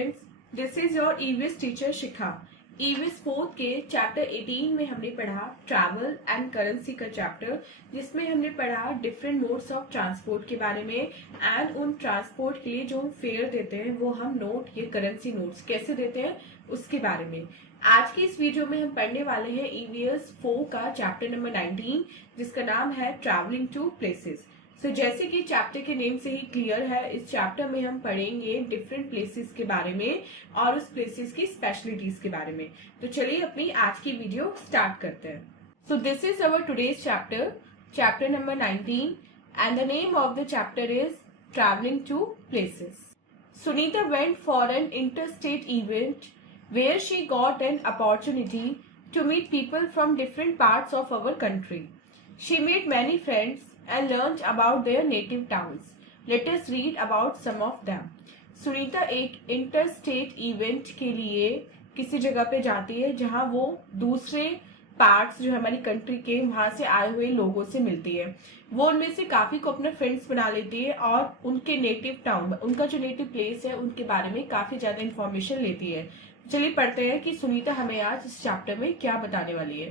Students, this is your EVS teacher Shikha. EVS fourth के chapter 18 में हमने पढ़ा ट्रैवल एंड करेंसी का चैप्टर, जिसमें हमने पढ़ा डिफरेंट मोड्स ऑफ ट्रांसपोर्ट के बारे में एंड उन ट्रांसपोर्ट के लिए जो हम फेयर देते हैं वो हम नोट ये करेंसी नोट्स कैसे देते हैं उसके बारे में। आज की इस वीडियो में हम पढ़ने वाले हैं ईवीएस 4 का चैप्टर नंबर 19, जिसका नाम है ट्रैवलिंग टू प्लेसेस। सो जैसे कि चैप्टर के नेम से ही क्लियर है, इस चैप्टर में हम पढ़ेंगे डिफरेंट प्लेसेस के बारे में और उस प्लेसेस की स्पेशलिटीज के बारे में। तो चलिए अपनी आज की वीडियो स्टार्ट करते हैं। So this is our today's chapter, chapter number 19, and the name of the chapter is travelling to places. Sunita went for an interstate event where she got an opportunity to meet people from different parts of our country. She made many friends and learned about their native towns. Let us read about some of them. Sunita एक interstate event के लिए किसी जगह पे जाती है जहां वो दूसरे पार्ट्स जो हमारी कंट्री के वहां से आए हुए लोगों से मिलती है। वो उनमें से काफी को अपने फ्रेंड्स बना लेती है और उनके नेटिव टाउन, उनका जो नेटिव प्लेस है उनके बारे में काफी ज्यादा इंफॉर्मेशन लेती है। चलिए पढ़ते हैं कि सुनीता हमें आज इस चैप्टर में क्या बताने वाली है।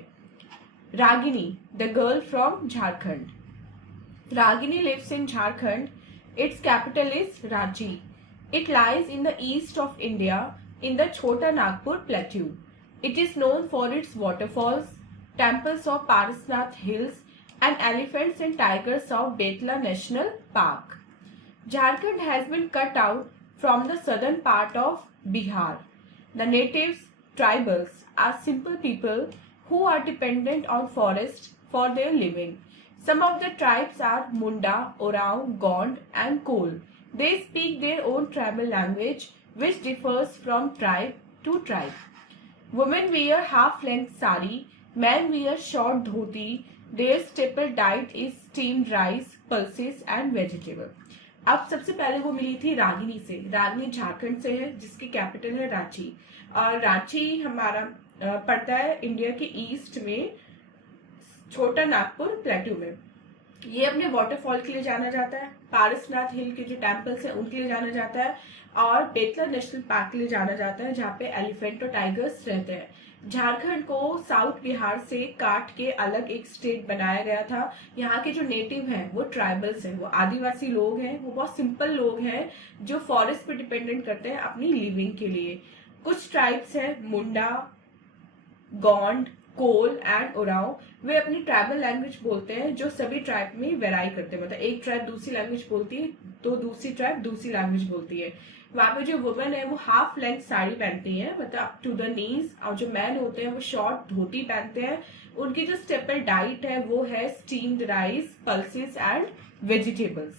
Ragini, the girl from Jharkhand. Ragini lives in Jharkhand. Its capital is Ranchi. It lies in the east of India in the Chota Nagpur plateau. It is known for its waterfalls, temples of Parasnath Hills, and elephants and tigers of Betla National Park. Jharkhand has been cut out from the southern part of Bihar. The natives, tribals, are simple people who are dependent on forest for their living. Some of the tribes are Munda, Orao, Gond, and Kol. They speak their own tribal language, which differs from tribe to tribe. Women wear half-length sari, men wear short dhoti. Their staple diet is steamed rice, pulses, and vegetable. अब सबसे पहले वो मिली थी रागिनी से। रागिनी झारखंड से है, जिसकी कैपिटल है रांची। और रांची हमारा पड़ता है इंडिया के ईस्ट में छोटा नागपुर प्लेटू में। ये अपने वाटरफॉल के लिए जाना जाता है, पारसनाथ हिल के जो टेम्पल्स हैं उनके लिए जाना जाता है, और बेतला नेशनल पार्क के लिए जाना जाता है जहाँ पे एलिफेंट और टाइगर्स रहते हैं। झारखंड को साउथ बिहार से काट के अलग एक स्टेट बनाया गया था। यहाँ के जो नेटिव हैं वो ट्राइबल्स हैं, वो आदिवासी लोग हैं, वो बहुत सिंपल लोग हैं जो फॉरेस्ट पे डिपेंडेंट करते हैं अपनी लिविंग के लिए। कुछ ट्राइब्स हैं मुंडा, गोंड, कोल एंड ओराव। वे अपनी ट्राइबल लैंग्वेज बोलते हैं जो सभी ट्राइब में वेराई करते हैं, मतलब एक ट्राइब दूसरी लैंग्वेज बोलती है तो दूसरी ट्राइब दूसरी लैंग्वेज बोलती है। वहां पे जो वुमेन है वो हाफ लेंथ साड़ी पहनती है, मतलब अप टू द नीज, और जो मैन होते हैं वो शॉर्ट धोती पहनते हैं। उनकी जो स्टेपल डाइट है वो है steamed rice, pulses and vegetables.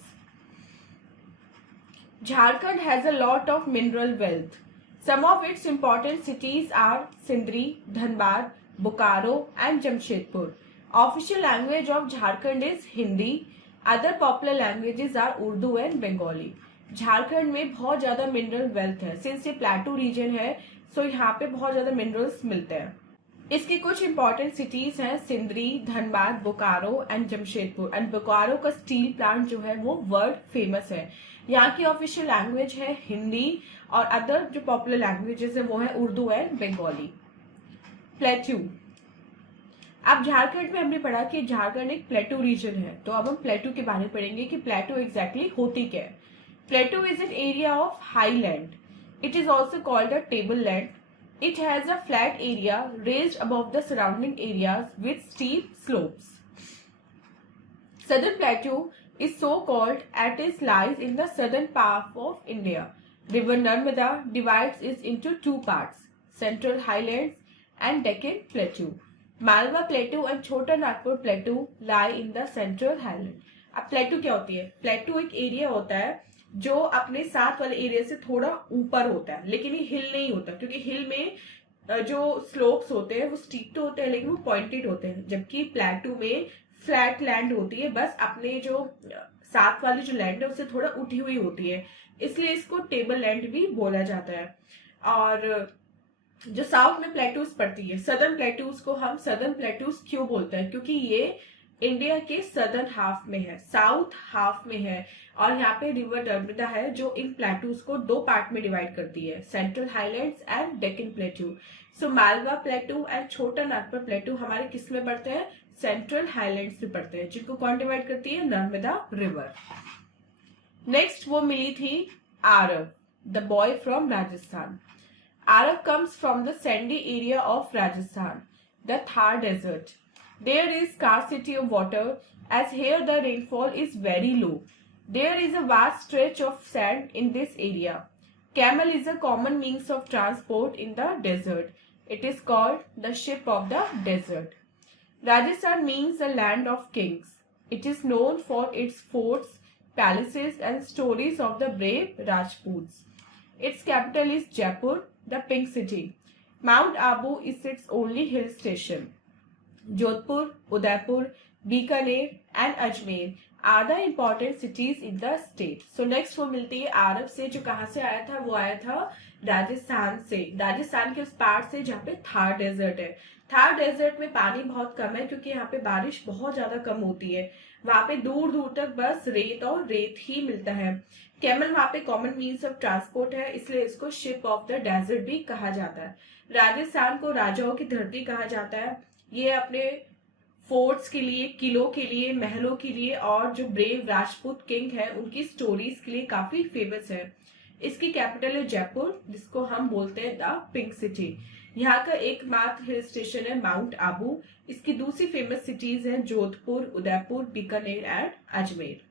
Jharkhand has a lot of mineral wealth. Some of its important cities are Sindri, Dhanbad, Bokaro and Jamshedpur. Official language of Jharkhand is Hindi. Other popular languages are Urdu and Bengali. Jharkhand में बहुत ज्यादा mineral wealth है। Since ये प्लेटू reason है सो यहाँ पे बहुत ज्यादा मिनरल्स मिलते हैं। इसकी कुछ इंपॉर्टेंट सिटीज हैं सिंदरी, धनबाद, बोकारो एंड जमशेदपुर। एंड बोकारो का स्टील प्लांट जो है वो वर्ल्ड फेमस है। यहाँ की ऑफिशियल लैंग्वेज है हिंदी और अदर जो पॉपुलर लैंग्वेजेस है वो है उर्दू एंड बंगाली। प्लेट्यू, अब झारखंड में हमने पढ़ा कि झारखंड एक प्लेटू रीजन है, तो अब हम प्लेटू के बारे में पढ़ेंगे कि प्लेटू एग्जैक्टली होती क्या है। प्लेटू is an area of high land. It is also called a table land. It has a flat area raised above the surrounding areas with steep slopes. Southern Plateau is so called as it lies in the southern part of India. River Narmada divides it into two parts, Central Highlands and Deccan Plateau. Malwa Plateau and Chota Nagpur Plateau lie in the Central Highland. अब प्लेटू क्या होती है? प्लेटू एक area होता है जो अपने साथ वाले एरिया से थोड़ा ऊपर होता है, लेकिन ये हिल नहीं होता, क्योंकि हिल में जो स्लोप्स होते हैं वो स्टीप तो होते हैं लेकिन वो पॉइंटेड होते हैं, जबकि प्लेटू में फ्लैट लैंड होती है, बस अपने जो साथ वाली जो लैंड है उससे थोड़ा उठी हुई होती है, इसलिए इसको टेबल लैंड भी बोला जाता है। और जो साउथ में प्लेटूज पड़ती है, सदर्न प्लेटूज को हम सदर्न प्लेटूज क्यों बोलते हैं? क्योंकि ये इंडिया के सदर्न हाफ में है, साउथ हाफ में है। और यहाँ पे रिवर नर्मदा है जो इन प्लेटूज को दो पार्ट में डिवाइड करती है, central highlands and Deccan प्लेटू। So Malwa प्लेटू and छोटा नागपुर प्लेटू हमारे किस में पड़ते हैं, सेंट्रल हाईलैंड्स में पड़ते हैं, जिनको कौन डिवाइड करती है, नर्मदा रिवर। नेक्स्ट वो मिली थी Aarav, the boy from Rajasthan. Arab comes from the sandy area of Rajasthan, the Thar Desert. There is scarcity of water as here the rainfall is very low. There is a vast stretch of sand in this area. Camel is a common means of transport in the desert. It is called the ship of the desert. Rajasthan means the land of kings. It is known for its forts, palaces and stories of the brave Rajputs. Its capital is Jaipur, the Pink City. Mount Abu is its only hill station. Jodhpur, Udaipur, Bikaner and Ajmer are the important cities in the state. So next वो मिलती है आरब से, जो कहाँ से आया था, वो आया था राजस्थान से, राजस्थान के उस पार्ट से जहाँ पे थार डेजर्ट है। थार डेजर्ट में पानी बहुत कम है क्योंकि यहाँ पे बारिश बहुत ज्यादा कम होती है। वहां पे दूर दूर तक बस रेत और रेत ही मिलता है। कैमल वहां पे कॉमन मीन्स ऑफ ट्रांसपोर्ट है, इसलिए इसको शिप ऑफ द डेजर्ट भी कहा जाता है। राजस्थान को राजाओं की धरती कहा जाता है। ये अपने फोर्ट्स के लिए, किलों के लिए, महलों के लिए और जो ब्रेव राजपूत किंग है उनकी स्टोरीज के लिए काफी फेमस है। इसकी कैपिटल है जयपुर, जिसको हम बोलते हैं द पिंक सिटी। यहाँ का एकमात्र हिल स्टेशन है माउंट आबू। इसकी दूसरी फेमस सिटीज हैं Jodhpur, Udaipur, Bikaner and Ajmer.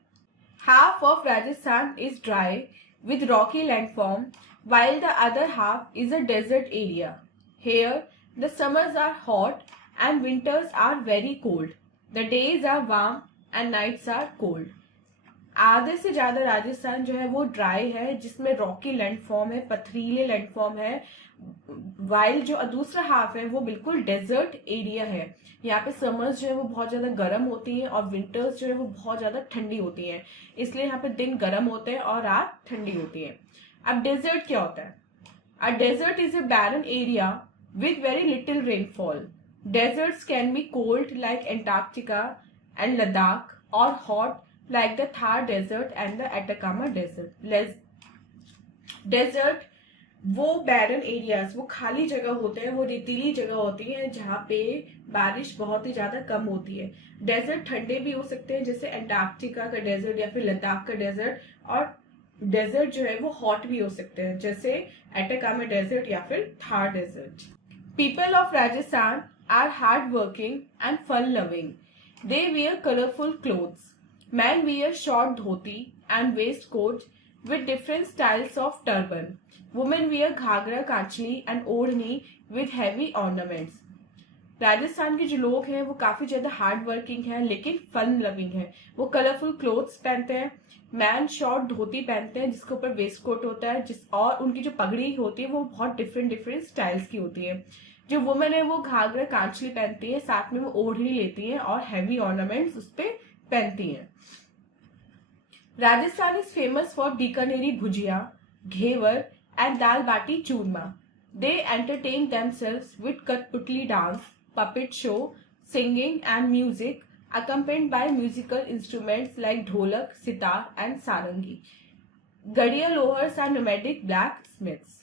Half of Rajasthan is dry with rocky landform, while the other half is a desert area. Here, the summers are hot and winters are very cold. The days are warm and nights are cold. आधे से ज्यादा राजस्थान जो है वो dry है, जिसमें Rocky landform है, पथरीले landform है। वाइल जो दूसरा हाफ है वो बिल्कुल डेजर्ट एरिया है। यहाँ पे समर्स जो है वो बहुत ज्यादा गर्म होती हैं और विंटर्स जो है वो बहुत ज्यादा ठंडी होती हैं, इसलिए यहाँ पे दिन गर्म होते हैं और रात ठंडी होती है। अब डेजर्ट क्या होता है? A desert is a barren area with very little rainfall. Deserts can be cold like Antarctica and Ladakh और hot like the Thar Desert and the Atacama Desert. Desert वो बैरन एरियाज, वो खाली जगह होते हैं, वो रेतीली जगह होती है जहाँ पे बारिश बहुत ही ज्यादा कम होती है। डेजर्ट ठंडे भी हो सकते हैं जैसे एंटार्क्टिका का डेजर्ट या फिर लद्दाख का डेजर्ट, और डेजर्ट जो है वो हॉट भी हो सकते हैं जैसे एटाकामा डेजर्ट या फिर Thar desert. People of Rajasthan are hard working and fun loving. They wear colorful clothes. Men wear short dhoti and waistcoat with different styles of turban. Women wear ghagra kanchli and odhni with heavy ornaments. Rajasthan के जो लोग हैं वो काफी ज्यादा hard working है लेकिन fun loving है। वो कलरफुल क्लोथ्स पहनते हैं। मैन शॉर्ट धोती पहनते हैं जिसके ऊपर वेस्टकोट होता है, और उनकी जो पगड़ी होती है वो बहुत डिफरेंट डिफरेंट स्टाइल्स की होती है। जो वुमेन है वो घाघरा कांचली पहनती है, साथ में वो ओढ़नी लेती है और हैवी ऑर्नामेंट्स उस पर पहनती हैं। Rajasthan is famous for Bikaneri bhujia, ghevar and dal bati churma. They entertain themselves with kathputli dance, puppet show, singing and music accompanied by musical instruments like dholak, sitar and sarangi. Gadiya lohars are nomadic blacksmiths.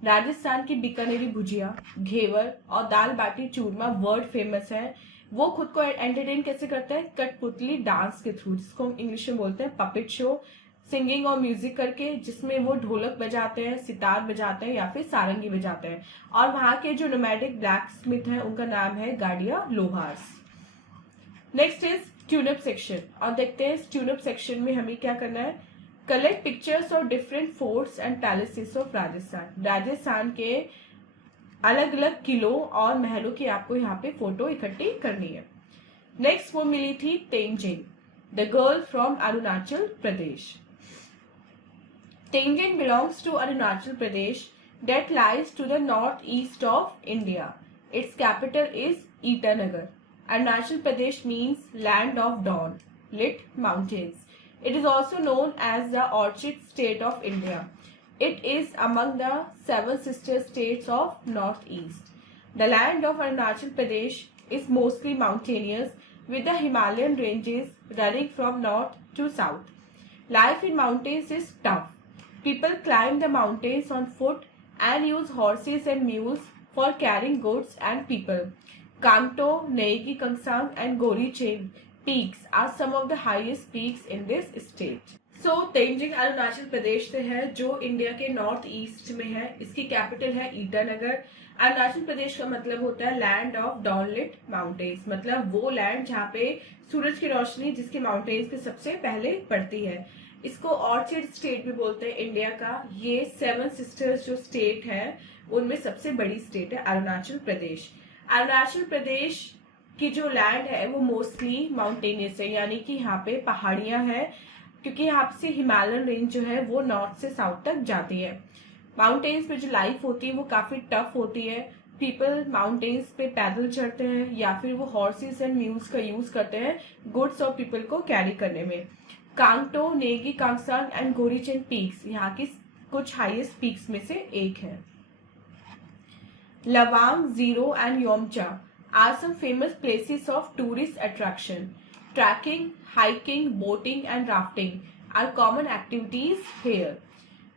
Rajasthan की बीकानेरी भुजिया, घेवर और दाल बाटी चूरमा वर्ल्ड फेमस है। वो खुद को एंटरटेन कैसे करता है? कठपुतली डांस के थ्रू, जिसको हम इंग्लिश में बोलते हैं पपेट शो, सिंगिंग और म्यूजिक करके, जिसमें वो ढोलक बजाते हैं, सितार बजाते हैं या फिर सारंगी बजाते हैं। और वहां के जो नोमैडिक ब्लैक स्मिथ हैं उनका नाम है Gadia Lohars. Next is tune up section, और देखते हैं इस ट्यूनअप सेक्शन में हमें क्या करना है। Collect pictures of different forts and palaces of Rajasthan. Rajasthan के अलग अलग किलों और महलों की आपको यहाँ पे फोटो इकट्ठी करनी है। नेक्स्ट वो मिली थी Tenzin, the girl from Arunachal Pradesh. Tenzin belongs to Arunachal Pradesh that lies to the northeast of India. Its capital is Itanagar. Arunachal Pradesh means land of dawn, lit mountains. It is also known as the orchid state of India. It is among the 7 sister states of Northeast. The land of Arunachal Pradesh is mostly mountainous, with the Himalayan ranges running from north to south. Life in mountains is tough. People climb the mountains on foot and use horses and mules for carrying goods and people. Kangto, Neigi Kangsang and Gorichen peaks are some of the highest peaks in this state. So Tenzing Arunachal Pradesh से है जो India के north east में है। इसकी capital है ईटानगर। अरुणाचल प्रदेश का मतलब होता है लैंड ऑफ डॉनलिट माउंटेन्स, मतलब वो लैंड जहाँ पे सूरज की रोशनी जिसके माउंटेन्स पे सबसे पहले पड़ती है। इसको ऑर्चिड स्टेट भी बोलते हैं इंडिया का। ये 7 सिस्टर्स जो स्टेट है उनमें सबसे बड़ी स्टेट है अरुणाचल प्रदेश। अरुणाचल प्रदेश की जो लैंड है वो मोस्टली माउंटेनियस है, यानी कि यहाँ पे पहाड़ियां हैं, क्योंकि यहाँ से हिमालयन रेंज जो है वो नॉर्थ से साउथ तक जाती है। माउंटेन्स पे जो लाइफ होती है वो काफी टफ होती है। पीपल माउंटेन्स पे पैदल चढ़ते हैं या फिर वो हॉर्सेस एंड म्यूल्स का यूज करते हैं गुड्स और पीपल को कैरी करने में। कांगटो, नेगी कांगसांग एंड गोरीचेन पीक्स यहाँ की कुछ हाईएस्ट पीक्स में से एक है। Lawang, Ziro and Yomcha are some famous places of tourist attraction. Trekking, hiking, boating and rafting are common activities here.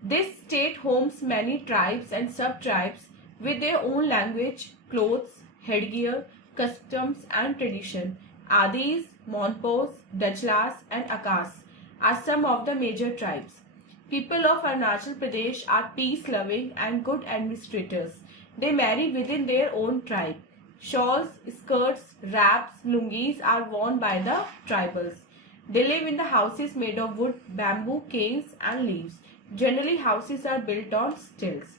This state homes many tribes and sub-tribes with their own language, clothes, headgear, customs and tradition. Adis, Monpos, Dachlas and Akas are some of the major tribes. People of Arunachal Pradesh are peace-loving and good administrators. They marry within their own tribe. Shawls, skirts, wraps, lungis are worn by the tribals. They live in the houses made of wood, bamboo, canes and leaves. Generally, houses are built on stilts.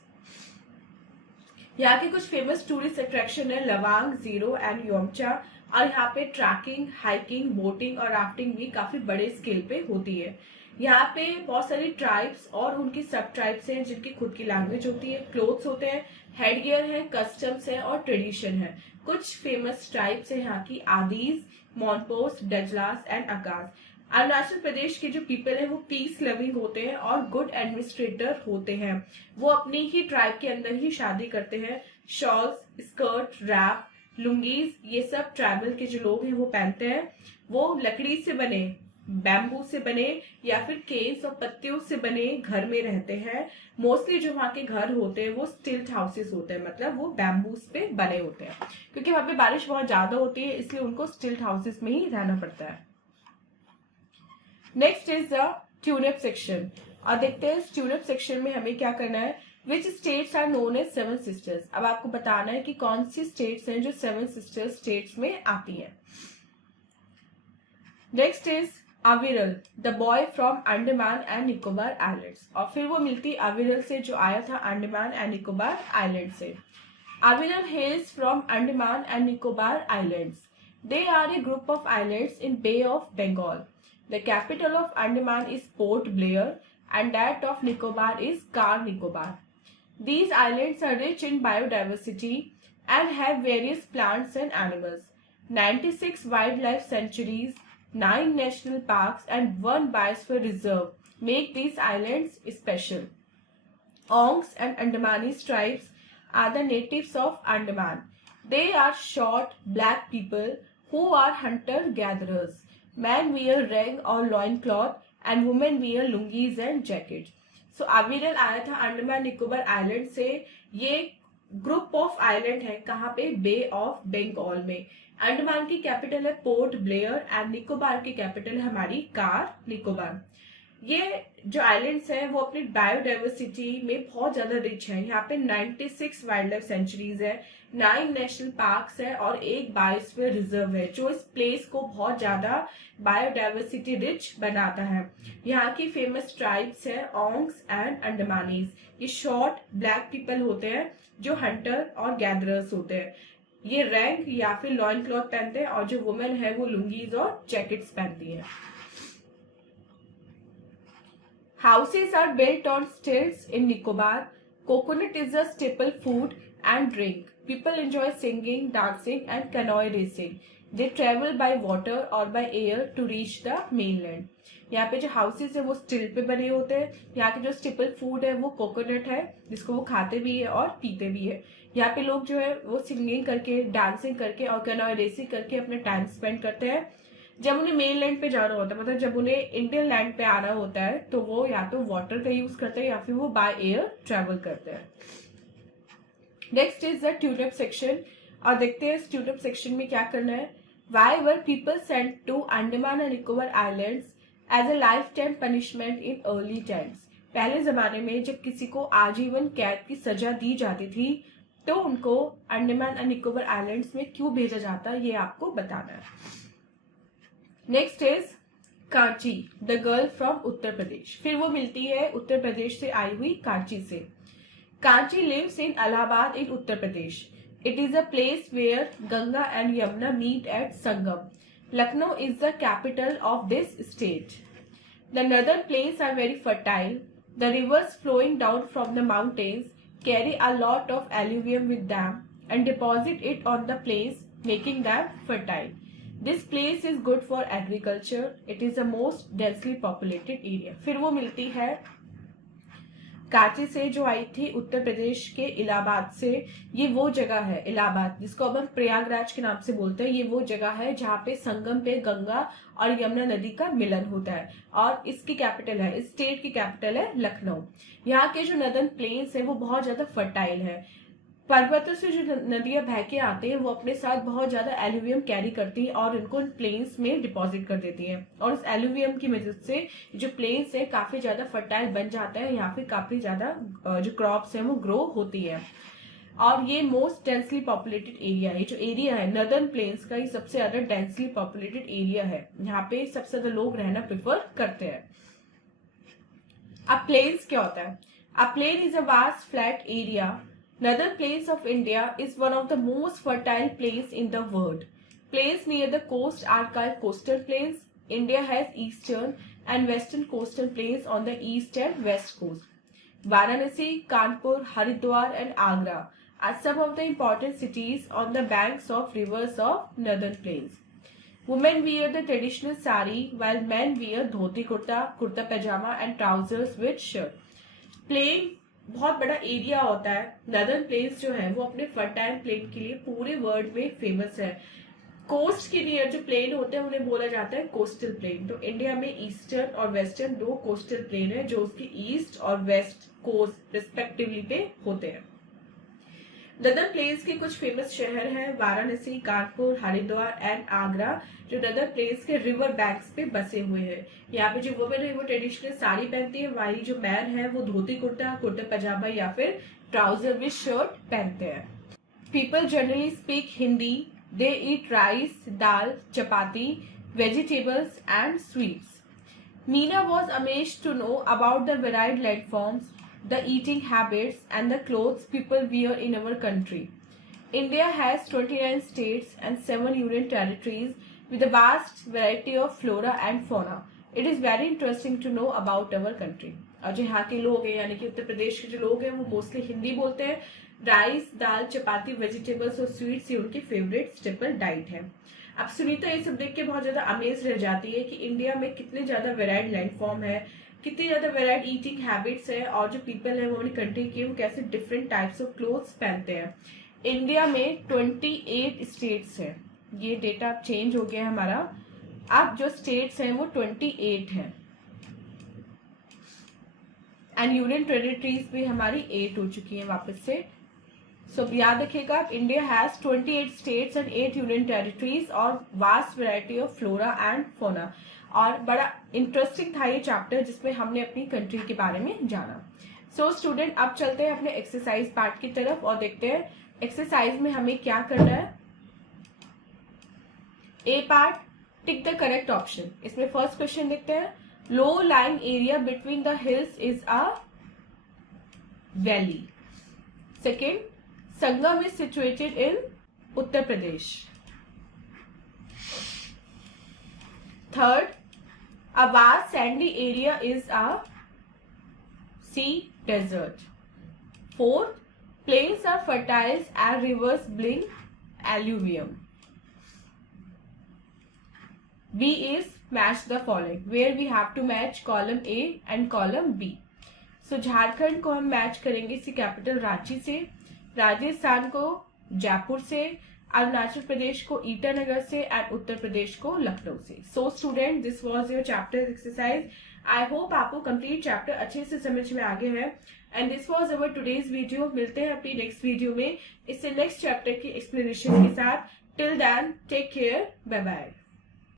यहाँ के कुछ famous tourist attraction है Lawang, Ziro and Yomcha, और यहाँ पे trekking, hiking, boating और rafting भी काफी बड़े स्केल पे होती है। यहाँ पे बहुत सारी ट्राइब्स और उनकी सब ट्राइब्स हैं जिनकी खुद की लैंग्वेज होती है, क्लोथ्स होते हैं, हेडगियर है, कस्टम्स है और ट्रेडिशन है। कुछ फेमस ट्राइब्स है यहाँ की आदिज, मोनपोस, डजलास एंड अकास। अरुणाचल प्रदेश के जो पीपल है वो पीस लविंग होते हैं और गुड एडमिनिस्ट्रेटर होते हैं। वो अपनी ही ट्राइब के अंदर ही शादी करते हैं। शॉल्स, स्कर्ट, रैप, लुंगीज ये सब ट्राइबल के जो लोग हैं वो पहनते हैं। वो लकड़ी से बने, बैम्बू से बने या फिर केन्स और पत्तियों से बने घर में रहते हैं। मोस्टली जो वहाँ के घर होते हैं वो स्टिल्ट हाउसेस होते हैं, मतलब वो बैम्बूस पे बने होते हैं, क्योंकि वहाँ पे बारिश बहुत ज्यादा होती है इसलिए उनको स्टिल्ट हाउसेस में ही रहना पड़ता है। Next is the tulip section, और देखते हैं इस ट्यूलिप सेक्शन में हमें क्या करना है। Which states are known as 7 sisters. अब आपको बताना है कि कौन सी स्टेट्स हैं जो 7 सिस्टर्स स्टेट्स में आती हैं। नेक्स्ट इज अविरल, the boy from Andaman and Nicobar islands, और फिर वो मिलती अविरल से जो आया था अंडमान एंड निकोबार आइलैंड से। Aviral hails from Andaman and Nicobar islands. They are a group of islands in bay of Bengal. The capital of Andaman is Port Blair and that of Nicobar is Car Nicobar. These islands are rich in biodiversity and have various plants and animals. 96 wildlife sanctuaries, 9 national parks and 1 biosphere reserve make these islands special. Ongs and Andamanese tribes are the natives of Andaman. They are short, black people who are hunter-gatherers. Men wear rag or loincloth and women wear lungis and jackets. So अविरल आया था Andaman Nicobar island से। ये group of island है कहाँ पे, बे of Bengal में। अंडमान की कैपिटल है पोर्ट ब्लेयर एंड निकोबार की कैपिटल है हमारी कार निकोबार। ये जो आइलैंड्स हैं वो अपनी बायोडाइवर्सिटी में बहुत ज्यादा रिच है। यहाँ पे 96 वाइल्ड लाइफ सेंचुरीज है, 9 नेशनल पार्क्स है और 1 बायोस्फीयर रिजर्व है, जो इस प्लेस को बहुत ज्यादा बायोडाइवर्सिटी रिच बनाता है। यहाँ की फेमस ट्राइब्स है ओंग्स एंड अंडमानीज। ये शॉर्ट ब्लैक पीपल होते हैं जो हंटर और गैदरर्स होते हैं। ये रैंक या फिर लॉइन क्लॉथ पहनते हैं और जो वुमेन है वो लुंगीज और जैकेट्स पहनती है। Houses are built on stilts in Nicobar. Coconut is a staple food and drink. People enjoy singing, dancing and canoe racing. They travel by water और by air to reach the mainland. यहाँ पे जो houses है वो still पे बने होते हैं। यहाँ के जो स्टिपल फूड है वो कोकोनट है, जिसको वो खाते भी है और पीते भी है। यहाँ पे लोग जो है वो सिंगिंग करके, डांसिंग करके और कैनोए रेसिंग करके अपना टाइम स्पेंड करते हैं। जब उन्हें मेन लैंड पे जाना होता है, मतलब जब उन्हें इंडियन लैंड पे आना होता है, तो वो या तो वाटर का यूज करते हैं या फिर वो बाय एयर ट्रेवल करते हैं। Next is the tulip section, और देखते हैं इस ट्यूलिप सेक्शन में क्या करना है। Why were people sent to Andaman and Nicobar islands as a life time punishment in early times. पहले जमाने में जब किसी को आजीवन कैद की सजा दी जाती थी, तो उनको अंडमान एंड निकोबार आइलैंड्स में क्यों भेजा जाता है, ये आपको बताना है। Next is Kanchi, the girl from Uttar Pradesh. फिर वो मिलती है उत्तर प्रदेश से आई हुई कांची से। Kanchi lives in Allahabad in Uttar Pradesh. It is a place where Ganga and Yamuna meet at Sangam. Lucknow is the capital of this state. The northern plains are very fertile. The rivers flowing down from the mountains carry a lot of alluvium with them and deposit it on the plains, making them fertile. This place is good for agriculture. It is the most densely populated area. फिर वो मिलती है कांची से, जो आई थी उत्तर प्रदेश के इलाहाबाद से। ये वो जगह है इलाहाबाद, जिसको अब हम प्रयागराज के नाम से बोलते हैं। ये वो जगह है जहाँ पे संगम पे गंगा और यमुना नदी का मिलन होता है, और इसकी कैपिटल है, इस स्टेट की कैपिटल है लखनऊ। यहाँ के जो नदन प्लेन्स है वो बहुत ज्यादा फर्टाइल है। पर्वतों से जो नदियां बह के आते हैं वो अपने साथ बहुत ज्यादा एल्यूवियम कैरी करती हैं और इनको प्लेन्स में डिपॉजिट कर देती हैं, और उस एल्यूवियम की मदद से जो प्लेन्स है काफी ज्यादा फर्टाइल बन जाता है। यहाँ पे काफी ज्यादा जो क्रॉप्स है वो ग्रो होती है, और ये मोस्ट डेंसली पॉपुलेटेड एरिया है। जो एरिया है नदर्न प्लेन्स का, ये सबसे ज्यादा डेंसली पॉपुलेटेड एरिया है। यहाँ पे सबसे ज्यादा लोग रहना प्रेफर करते हैं। अब प्लेन्स क्या होता है? A plain is a vast flat area. Northern plains of India is one of the most fertile plains in the world. Plains near the coast are called coastal plains. India has eastern and western coastal plains on the east and west coast. Varanasi, Kanpur, Haridwar and Agra are some of the important cities on the banks of rivers of northern plains. Women wear the traditional sari while men wear dhoti kurta, kurta pajama and trousers with shirt. Plain बहुत बड़ा area होता है। Northern planes जो है वो अपने fertile plain के लिए पूरे वर्ल्ड में फेमस है। कोस्ट के नियर जो प्लेन होते हैं उन्हें बोला जाता है कोस्टल प्लेन। तो इंडिया में ईस्टर्न और वेस्टर्न दो कोस्टल प्लेन है, जो उसके ईस्ट और वेस्ट कोस्ट रिस्पेक्टिवली पे होते हैं। नदर्न प्लेन्स के कुछ फेमस शहर हैं वाराणसी, कानपुर, हरिद्वार एंड आगरा, जो नदर्न प्लेन्स के रिवर बैंक्स पे बसे हुए हैं। यहाँ पे जो वुमेन है वो ट्रेडिशनल साड़ी पहनती है, वही जो मैन है वो धोती कुर्ता, कुर्ता पजामा या फिर ट्राउजर विद शर्ट पहनते हैं। People generally speak Hindi. They eat rice, dal, chapati, vegetables and sweets. Meena was amazed to know about the varied landforms, the eating habits and the clothes people wear in our country. India has 29 states and 7 union territories with a vast variety of flora and fauna. It is very interesting to know about our country. और जो यहाँ के लोग हैं यानी कि उत्तर प्रदेश के जो लोग हैं वो मोस्टली हिंदी बोलते हैं। राइस, दाल, चपाती, वेजिटेबल्स और स्वीट्स ये उनकी फेवरेट स्टेपल डाइट है। अब सुनीता ये सब देख के बहुत ज्यादा अमेज रह जाती है कि इंडिया में कितने ज्यादा वेराइड लैंडफॉर्म है, कितनी ज्यादा वेराइड ईटिंग हैबिट्स है, और जो पीपल है वो अपनी कंट्री के वो कैसे डिफरेंट टाइप्स ऑफ क्लोथ्स पहनते हैं। इंडिया में 28 स्टेट्स है। ये डेटा चेंज हो गया है हमारा, अब जो स्टेट्स हैं वो 28 है, एंड यूनियन टेरिटरीज भी हमारी 8 हो चुकी है वापस से। सो याद रखिएगा, India has 28 states and 8 union territories और vast variety of flora and fauna. और बड़ा इंटरेस्टिंग था ये चैप्टर जिसमें हमने अपनी कंट्री के बारे में जाना। सो स्टूडेंट, अब चलते हैं अपने एक्सरसाइज पार्ट की तरफ और देखते हैं एक्सरसाइज में हमें क्या करना है। A part, tick the correct option. इसमें फर्स्ट क्वेश्चन देखते हैं। Low lying area between the hills is a valley. Second, Sangam is situated in Uttar Pradesh. Third, a vast sandy area is a sea desert. Fourth, plains are fertile and rivers bring alluvium. B is match the following, where we have to match column A and column B. So Jharkhand को हम match करेंगे इसकी capital Ranchi से, राजस्थान को जयपुर से, अरुणाचल प्रदेश को ईटानगर से and Uttar Pradesh को लखनऊ से. So student, this was your chapter exercise. I hope आपको कंप्लीट चैप्टर अच्छे से समझ में आ गया है. And this was our today's video. मिलते हैं अपनी नेक्स्ट वीडियो में इससे नेक्स्ट चैप्टर की एक्सप्लेनेशन के साथ. Till then, take care, bye bye.